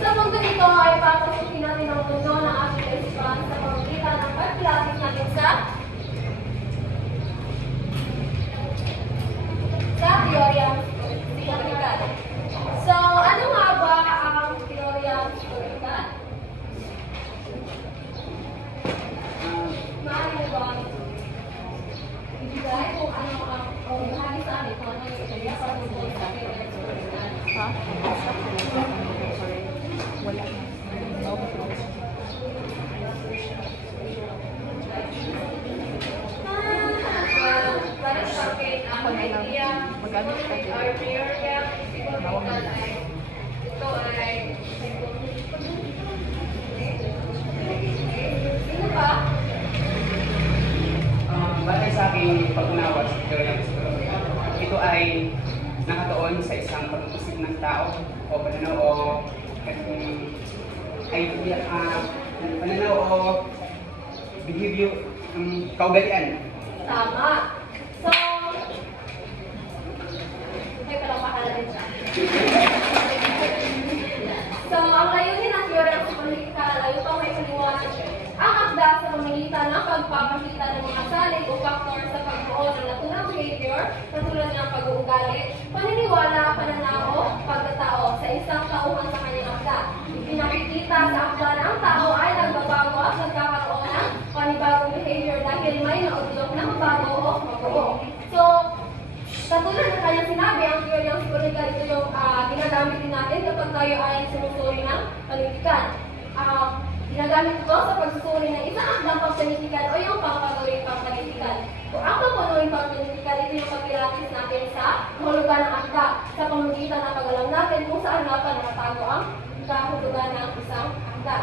Sa punto nito ay papasukin natin ang mundo ng ating kaisipan sa pamamagitan ng pagpilatis natin sa teoryang psikoteknikal. So, ano nga ba ang teoryang psikoteknikal? Maaari ba ibigay kung ano ang bahagi sa amin kung ano yung teorya sa tungkol sa teoryang psikoteknikal? Wala na. Para sa akin, ang idea or teorya psikoteknikal ay ito ay sino ba? Batay sa aking pag-unawa sa teorya ng psikoteknikal, ito ay nakatuon sa isang pag-usip ng tao o pananaw o pananaw o behavior kaugalian. Tama. So, may palakpakan natin siya. So, ang layunin ng teorya ng psikoteknikal ay upang may paliwanag ang akda sa pamamagitan ng pagpapakita ng mga salig o faktor sa pagbuo ng naturang behavior, katulad ng pag-uugali, paniniwala, pananaw, pagkatao sa isang tauhan sa kanyang akda. Pinakikita sa akda na ang tao ay nagbabago at nagkakaroon ng panibagong behavior dahil may naudulok na mabago o mabuo. So, katulad ng kanyang sinabi, ang teorya ng psikoteknikal ito yung ginagamit din natin kapag tayo ay sinusuri ng panitikan. Ginagamit ito sa pagsusuri ng isang akdang pagpanitikan o yung pangpatuloy pagpanitikan. Kung ang pangpatuloy pagpanitikan, ito yung pagpilatis natin sa kahulugan ng akda sa pamamagitan ng pag-alam natin kung saan nga pa nakatago ang kahulugan ng isang akda.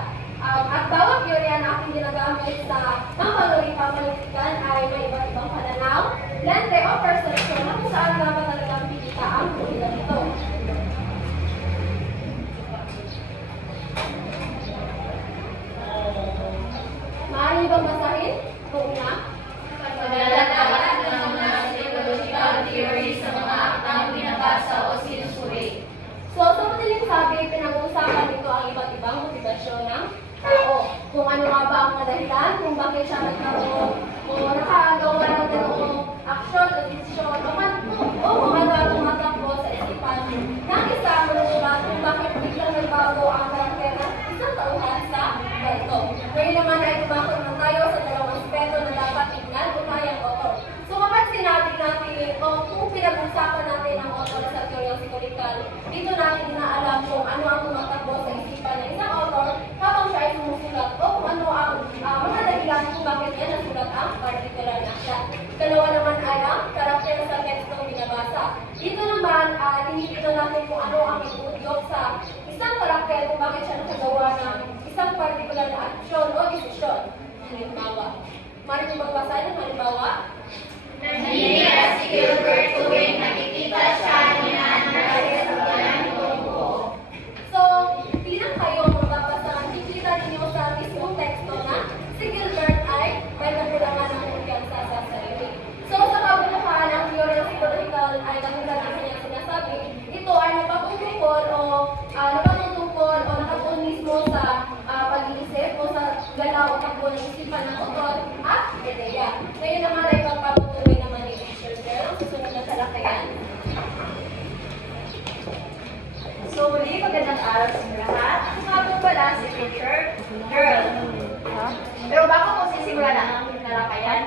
At bawat teorya na ating ginagamit sa pangpatuloy pagpanitikan ay may iba't ibang pananaw, lente o perception na kung saan nga pa talagang pipita ang kahulugan nito. kung ano nga ba ang mga dahilan, kung bakit siya nagkaroon o nakagawa ng ganoong aksyon o desisyon o kung ano ang tumatakbo sa isipan ng isang manunulat kung bakit biglang nagbago ang karakter ng isang tauhan sa ganito. Ngayon naman ay tumakot na tayo sa dalawang aspeto na dapat tingnan o kayang author. So kapag sinabi natin o kung pinag-usapan natin ang author sa teoryang psikologikal, dito natin inaalam kung ano ang tumatakbo sa isipan ng isang author habang siya ay sumusulat o kung ano ang mga dahilan kung bakit niya nasulat ang particular na siya. Dalawa naman ay ang karakter sa tekstong binabasa. Dito naman, tinitito natin kung ano ang nag-uudyok sa isang karakter kung bakit siya nakagawa ng isang particular na aksyon o desisyon. Halimbawa, maaaring magbasahin ng halimbawa, Nangyayari si Gilbert tuwing nakikita siya ni Anna sa bulan ng buo. So, bilang kayo magbabasa, kikita ninyo sa mismong teksto na si Gilbert ay may kakulangan ng kumpiyansa sa sarili. So, sa kabuuan, ang teoryang psikologikal ay katulad ng kanyang sinasabi, ito ay napatutungkol o nakatuon mismo sa pag-iisip o sa galaw o takbo ng isipan ng author at ideya. Ngayon naman ay pagpaputuloy naman ni Teacher Girl ang susunod na talakayan. So, muli, magandang araw sa inyo lahat. Ako nga po pala si Teacher Girl. Pero bago ko sisimulan ang aking talakayan,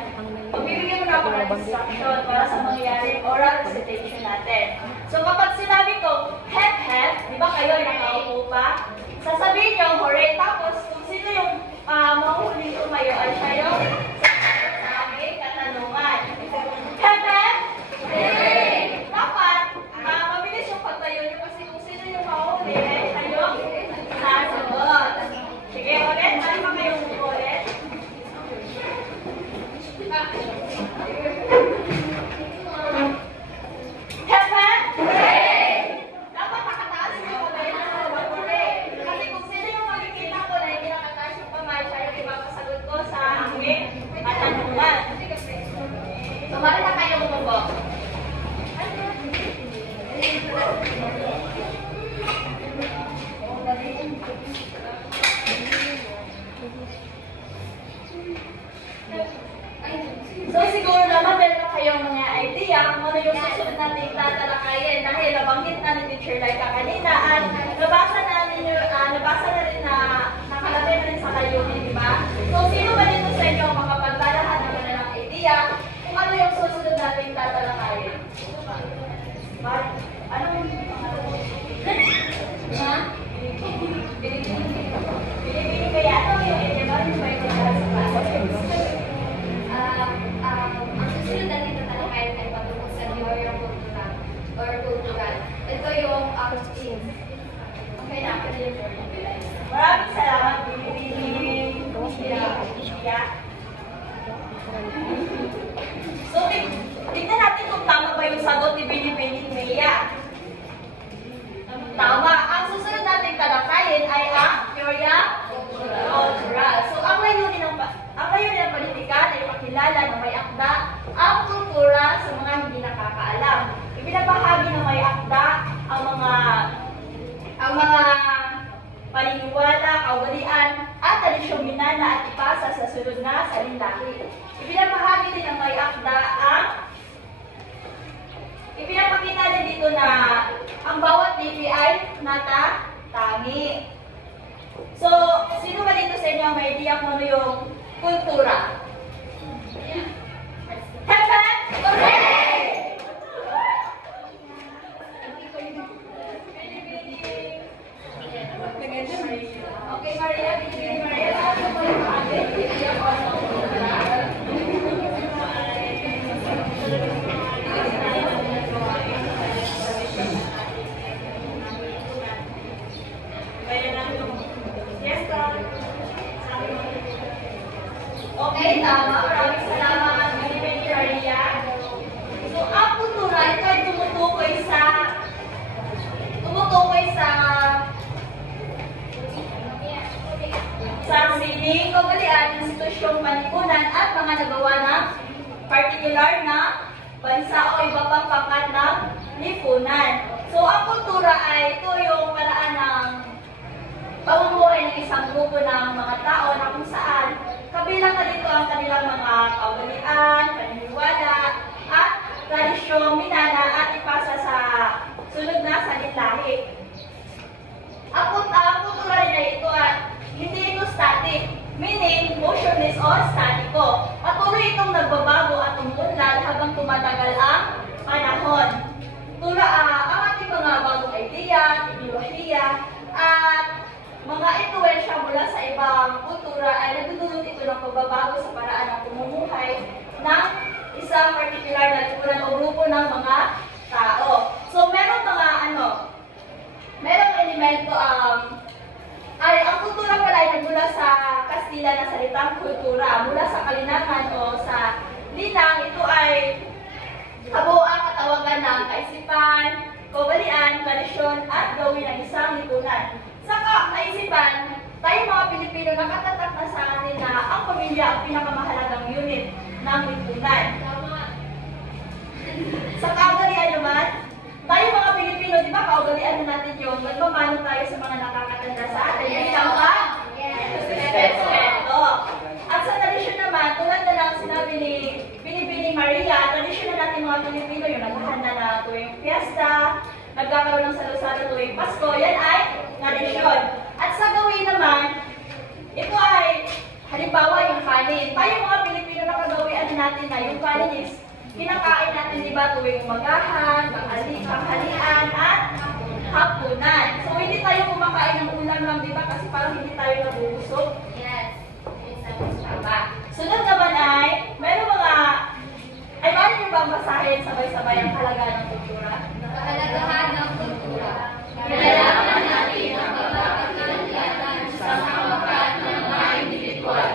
magbibigyan muna ako ng instruction para sa mangyayaring oral recitation natin. So, kapag sinabi ko, hep hep, di ba kayo ay nakaupo pa? Sasabihin niyo, hooray, tapos kung sino yung mahuhuling tumayo ay siya yung sasagot sa aking katanungan. Hep hep? Hooray! Dapat, mabilis yung pagtayo niyo kasi kung sino yung mahuhuli ay siya yung sasagot. Sige, ulit. Mali pa kayong ulit. Hep hep? Hooray! Dapat nakataas yung kamay na hooray. Kasi kung sino yung makikita ko na hindi nakataas yung kamay, siya yung ipapasagot ko sa aking katanungan. So, mali na kayo umupo. So, siguro naman meron kayong mga idea kung ano yung susunod natin tatalakayin dahil nabanggit na ni Teacher Laika kanina at nabasa na rin na nakalagay na rin sa layunin, di ba? So, sino ba dito sa inyo makapagbalahan ng kanilang idea kung ano yung susunod natin tatalakayin? Ano yung ha? Binibini kaya ito yung idea ba? Yung may idea sa klase? Ang susunod natin na talakayan ay patungkol sa teoryang kultural or kultural. Ito yung team. Okay na, pwede yung maraming salamat, Binibini. So, tignan natin kung tama ba yung sagot ni Binibini Mea. Tama. Ang susunod natin talakayin ay ang teorya kultural. So, ang layunin ng politika ay pakilala na may akda ang kultura sa mga hindi nakakaalam. Ibinabahagi na may akda ang mga paniniwala, kaugalian, at tradisyong minana at ipasa sa sunod na salinlahi. Ibinabahagi din ng may akda ang ipinapakita din dito na ang bawat lipi ay natatangi. So, sino ba dito sa inyo ang may idea kung ano yung kultura? Hep hep! Hooray! Okay, Maria, Binibini Maria. Ano po yung ating idea kung ano ang kultura? Yes, God. Okay, tama. Maraming salamat, Binibini Maria. So, ang kultura, ito ay tumutukoy sa sining, kaugalian, institusyong panlipunan at mga nagawa ng partikular na bansa o iba pang pangkat ng lipunan. So, ang kultura ay ito yung paraan ng pamumuhay ng isang grupo ng mga tao na kung saan kabilang na dito ang kanilang mga kaugalian, paniniwala, at tradisyong minana at ipasa sa sunod na salinlahi. Ang kultura rin na ito at hindi ito static, meaning motionless o statiko. Patuloy itong nagbabago at umunlad habang tumatagal ang panahon. Ang ating mga bagong idea, ideolohiya, at mga impluwensya mula sa ibang kultura ay nagdudulot ito ng pagbabago sa paraan ng pamumuhay ng isang particular na lipunan o grupo ng mga tao. So, merong elemento ang kultura pala ay nagmula sa Kastila na salitang kultura. Mula sa kalinahan o sa linang, ito ay kabuuang katawagan ng kaisipan, kaugalian, tradisyon, at gawin ng isang lipunan. Sa kaisipan, tayo mga Pilipino nakatatak na sa atin na ang pamilya ang pinakamahalagang unit ng lipunan. Sa kaugalian naman, tayo mga Pilipino, di ba kaugalian na natin yung nagmamano tayo sa mga nakakatanda sa atin. Bilang ka? Respeto. At sa tradisyon naman, tulad na lang sinabi ni Binibining Maria, tradisyon na natin mga Pilipino, yung naghahanda na tuwing fiesta, nagkakaroon ng salusalo tuwing Pasko, yan ay tradisyon. At sa gawin naman, ito ay halimbawa yung kanin. Tayo mga Pilipino nakagawian natin na yung kanin is kinakain natin, di ba, tuwing umagahan, tanghalian, at hapunan. So, hindi tayo kumakain ng ulam lang, di ba, kasi parang hindi tayo nabubusog. Yes. Tama. Sunod naman ay, paano nyo bang basahin sabay-sabay ang halagaan ng kultura? Kahalagahan ng kultura. Kailangan natin ang pagkakakilanlan sa pangkat ng mga individual.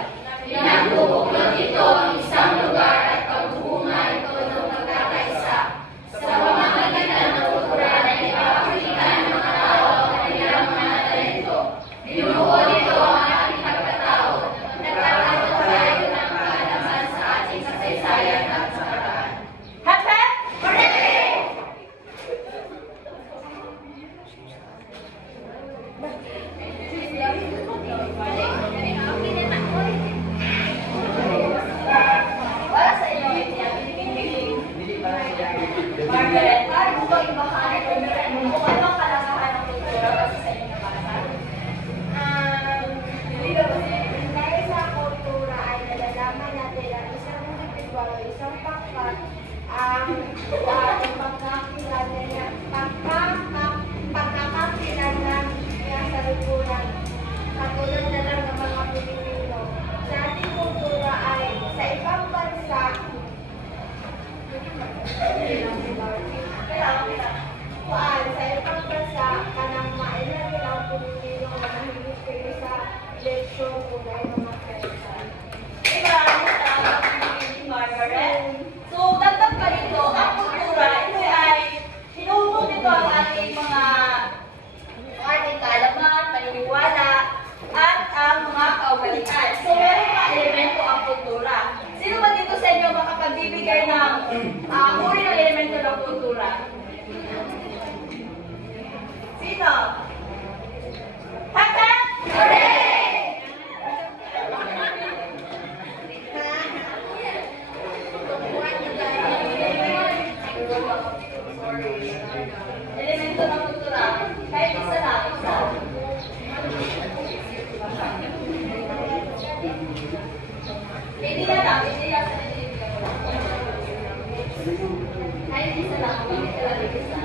Pinagbubuklod ito ang isang lugar at pagbuhungan ito ng pagkakaisa. Sa pamamagitan ng kultura na ipapakita ng mga tao ang kanilang mga talento. Binubuo nito ang ating pagkatao. Nagkakaroon tayo ng kaalaman sa ating kasaysayan at sa paraan. Happy? Hooray! Para sa inyo, Margaret, paano mo ba ibahagi kung ano ang kalagahan ng kultura kasi sa inyo nabasa? Dahil sa kultura ay nalalaman natin ang isang individual o isang pangkat ang pagkakakilanlan niya sa lipunan. Katulad na lang ng mga Pilipino. Sa ating kultura ay sa ibang bansa, sa ibang bansa, kanang mailan nilang Pilipino na nahigit kayo sa eleksyon o na mga personal. Margaret. So, dagdag pa dito, ang kultura, ito ay hinuhukot nito ang ating kaalaman, paniniwala, at ang mga kaugalian. So, meron mga elemento ang kultura. Sino ba dito sa inyo makapagbibigay ng uri ng elemento ng kultura? Sino? Haka? Hooray! Elemento ng kultura. Kahit isa lang, isa. Idea lang, idea sa idea. Kahit isa lang, bakit talaga isa?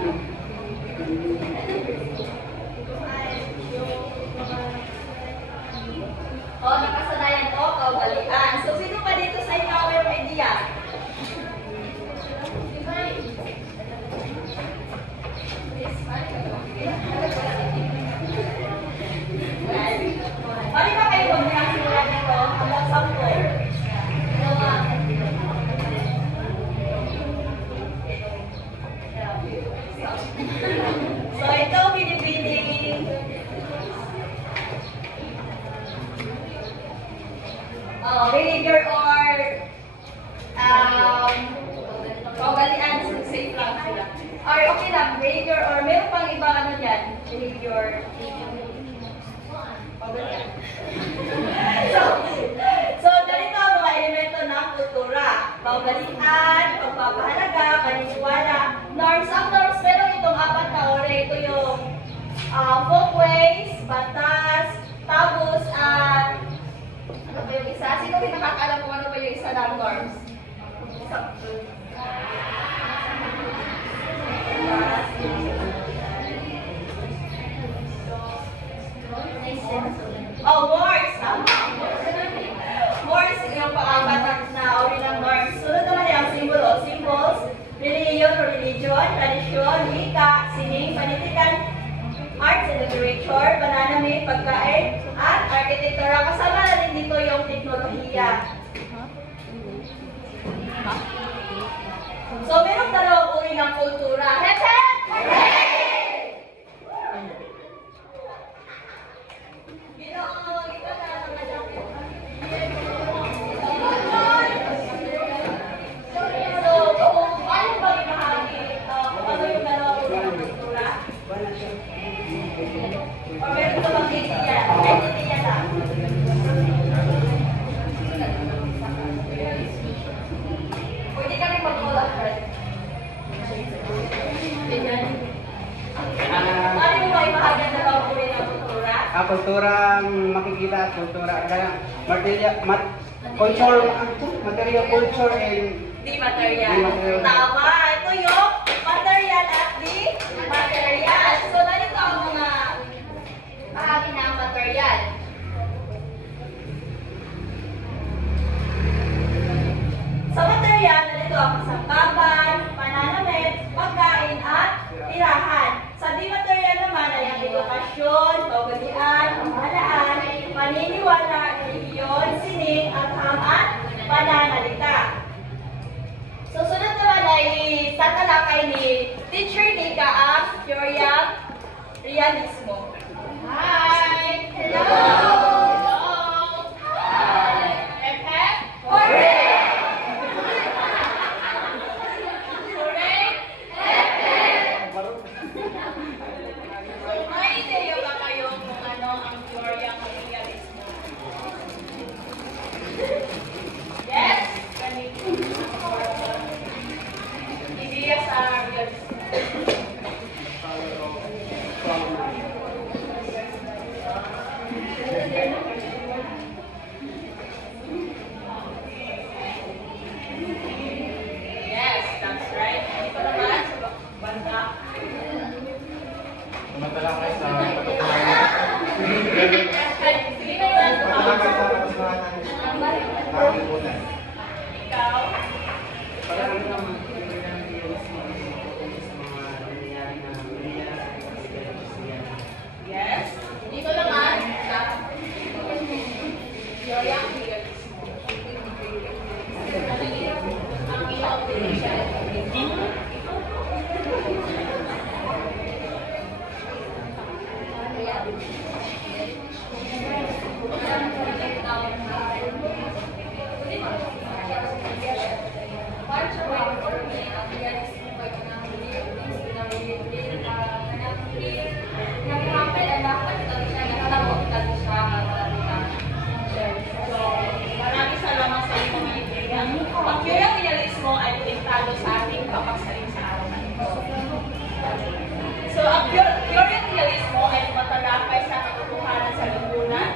Nakasanayan o kaugalian. So, sino pa dito sa inyo ang mayroong idea? Pwede ba kayo magkakasimulan nito hanggang 10? So, ito, binibining behavior or kaugalian, safe lang sila. Or okay lang, behavior or meron pang ibang ano dyan? Behavior. kaugalian. So, ganito ang mga elemento ng kultura. Kaugalian, pagpapahalaga, paniniwala, norms. Ang norms, pero itong apat na ore, ito yung folkways, batas, tabus, at ano ba yung isa? Sino rin nakakaalam kung ano ba yung isa ng norms? Oh, words! Tama! Words, yung pang-apat na uri ng norms. Sunod naman yung simbolo. Symbols, religion or religion, tradisyon, wika, sining, panitikan, arts and literature, banana pagkain, at architecture. Kasama na rin dito yung teknolohiya. So, merong dalawang uri ng kultura. Head! Kulturang makikita, kultura culture, material culture and Di material. Di material. Tama. Ito yung material at di material. So, narito ang mga bahagi ng material. Sa material, narito ang kasangkapan, pananamit, pagkain, at tirahan. Sa di material naman ay ang edukasyon, kaugalian, pamahalaan, paniniwala, relihiyon, sining, agham, at pananalita. Susunod naman ay tatalakay ni Teacher Nika ang teoryang realismo. Hi! Hello! Hello! Hi! Efek? Correct! Correct? Efek! So, may ideya ba kayo kung ano ang teoryang realismo? Yes? Ideya sa realismo. Yes, that's right. Ito naman sa banda. Matalakay sa Sige naman. katotohanan. Ikaw? Parang naman, yung realismo ay tumutukoy sa mga nangyayari na Yes. Dito naman sa teoryang realismo. Ang iyong definition. Maraming salamat sa inyong mga ideya. Ang teoryang realismo ay pintado sa ating papagsaling sa araw na ito. So, ang teoryang realismo ay tumatalakay sa katotohanan sa lipunan.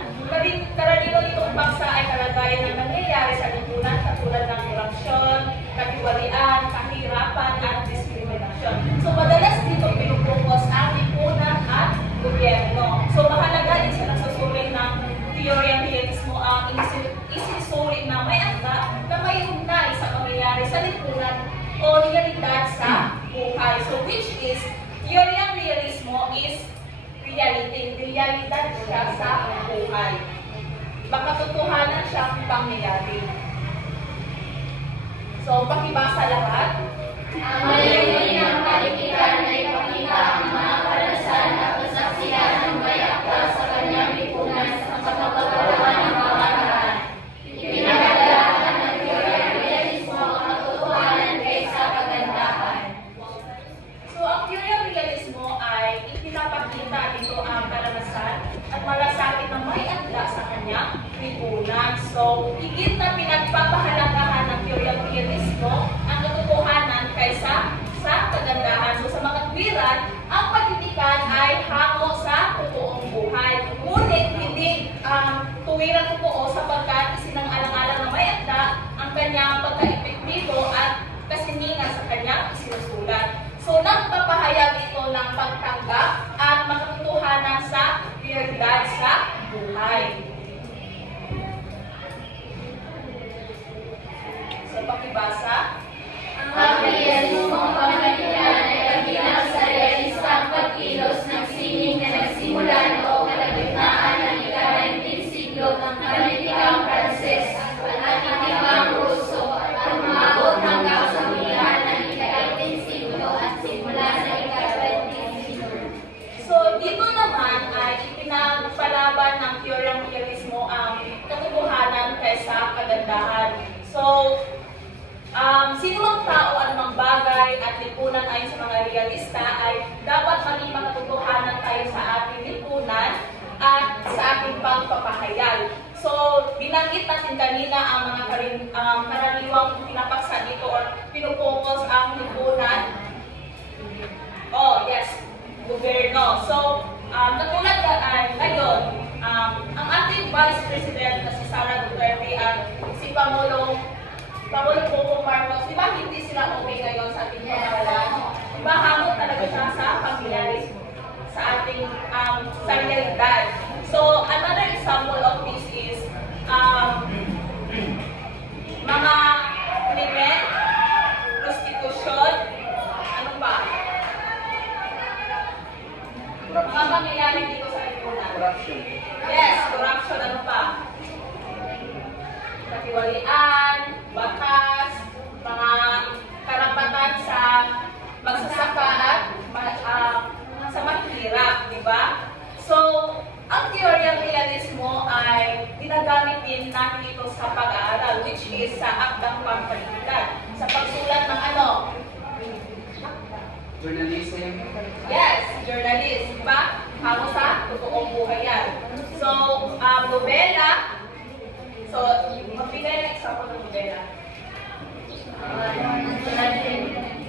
Karaniwan itong paksa ay kalagayan ng nangyayari sa lipunan katulad ng korupsyon, katiwalian, kahirapan, at diskriminasyon. So, madalas dito pinupropost ang lipunan at gobyerno. So, mahalaga din sa nagsusuri ng teoryang realismo ang isisusuri na may akda na may ugnay sa pangyayari sa lipunan o realidad sa buhay. So, which is, teoryang realismo is reality. Realidad siya sa buhay. Makatotohanan siyang pangyayari. So, pakibasa lahat. Ang layunin ng palikitan ay ipakita ang mga karanasan at kasaksiyan ng may akda sa kanyang lipunan sa kapapagawa ng pamamaraan. Pinagdalahan ng teoryang realismo ang katotohanan kaysa kagandahan. So, ang teoryang realismo ay ipinapakita dito ang karanasan at malasakit ng may kagandahan. So, sino mang tao, anumang bagay at lipunan ayon sa mga realista ay dapat maging makatotohanan tayo sa ating lipunan at sa ating pagpapahayag. So, binanggit natin kanina ang mga karaniwang pinapaksa dito or pinupokus ang lipunan. Oh, yes, gobyerno. So, katulad ngayon, ang ating Vice President na si Sara Duterte at si Pangulong Bongbong Marcos, di ba hindi sila okay ngayon sa ating pamahalaan? Di ba hamon talaga siya sa pangyayari sa ating sa realidad? So, another example of this is mga krimen, prostitution, ano pa? Mga pangyayari dito sa lipunan. Corruption. Yes, corruption, ano pa? Katiwalian, batas, mga karapatan sa magsasaka at sa mahirap, di ba? So, ang teoryang realismo ay ginagamit din natin ito sa pag-aaral, which is sa akdang pampanitikan. Sa pagsulat ng ano? Journalism. Yes, journalist, di ba? Hango sa totoong buhay yan. So, nobela. So, magbigay ng example ng nobela.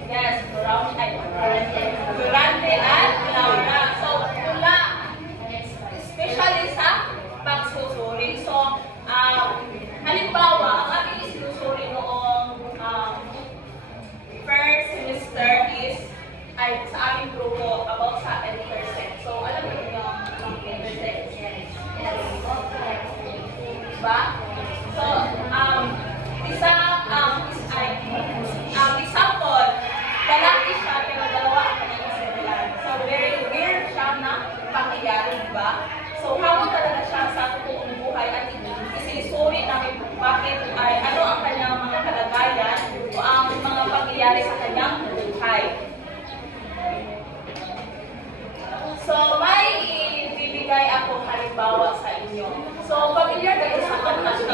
Yes, Durante at Laura. So, tula. Especially sa pagsusuri. So, halimbawa, ang ating isinusuri noong first semester is ay sa aming grupo about sa intersex. So, alam mo yung intersex? Diba? So, example, lalaki siya pero dalawa ang kanyang sebelan. So, very weird siya na pangyayari, diba? So, hamon talaga siya sa totoong buhay at isinisuri namin bakit ay ano ang kanyang mga kalagayan o ang mga pangyayari sa kanyang buhay. So, may ibibigay ako halimbawa sa inyo. So, familiar kayo sa pagkakasya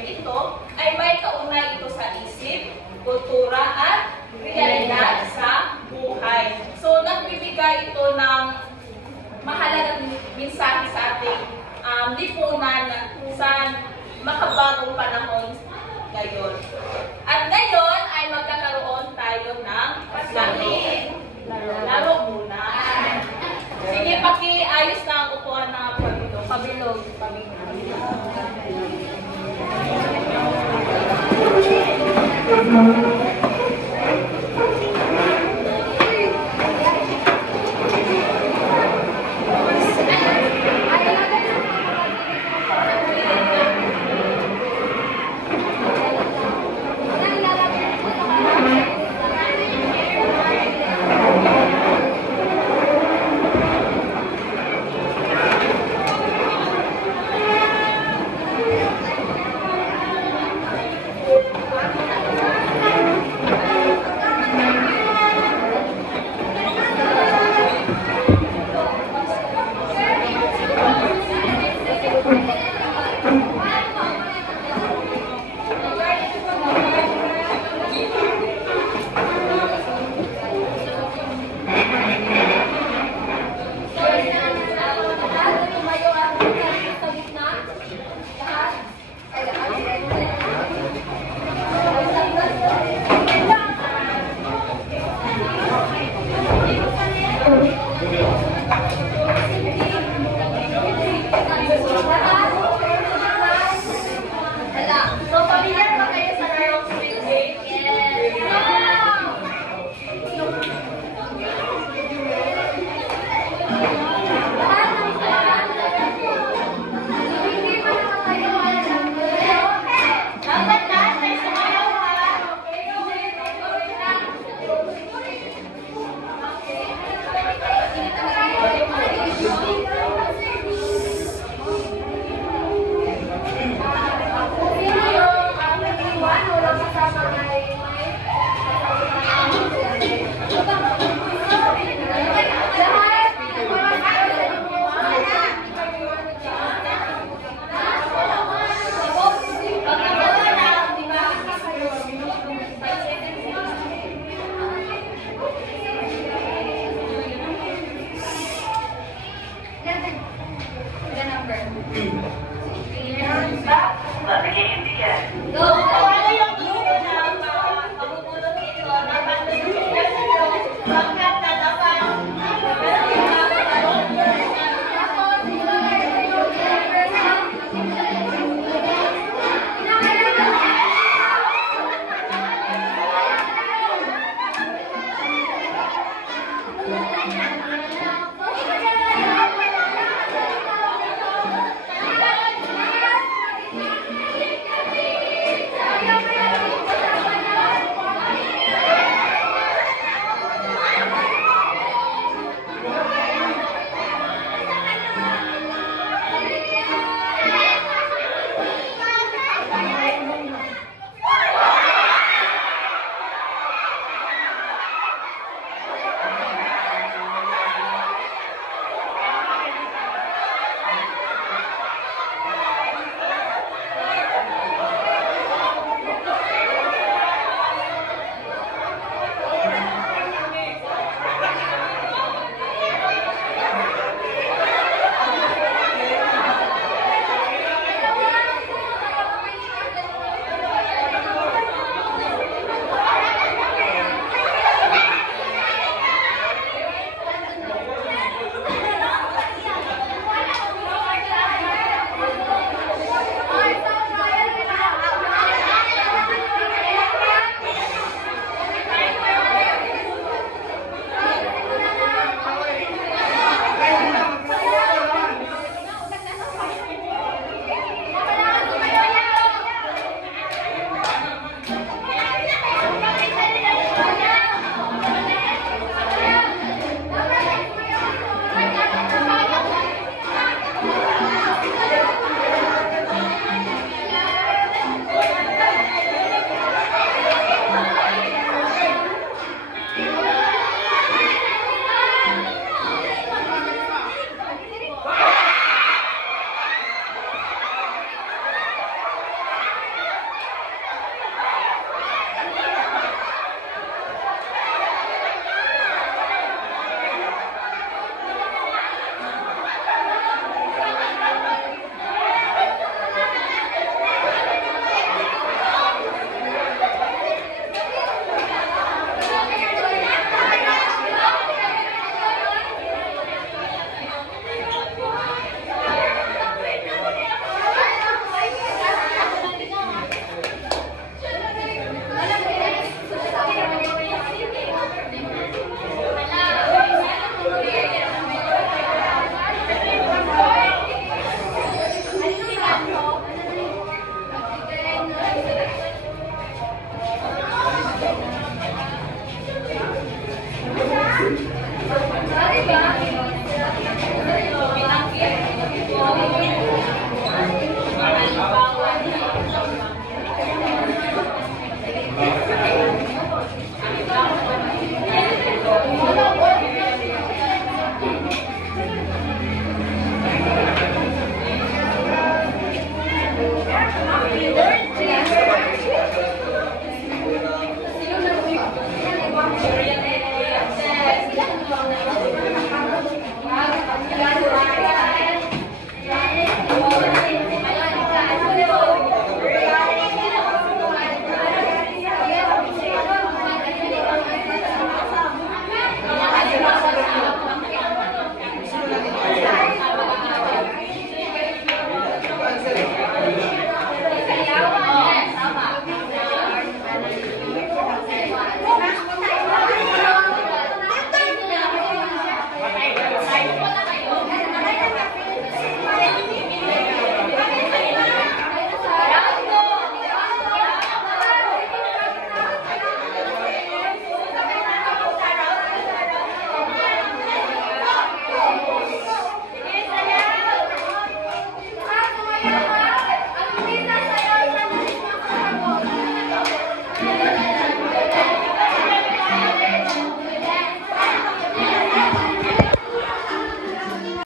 poem ito ay may kaugnay ito sa isip, kultura at realidad sa buhay. So, nagbibigay ito ng mahalagang mensahe sa ating lipunan kung saan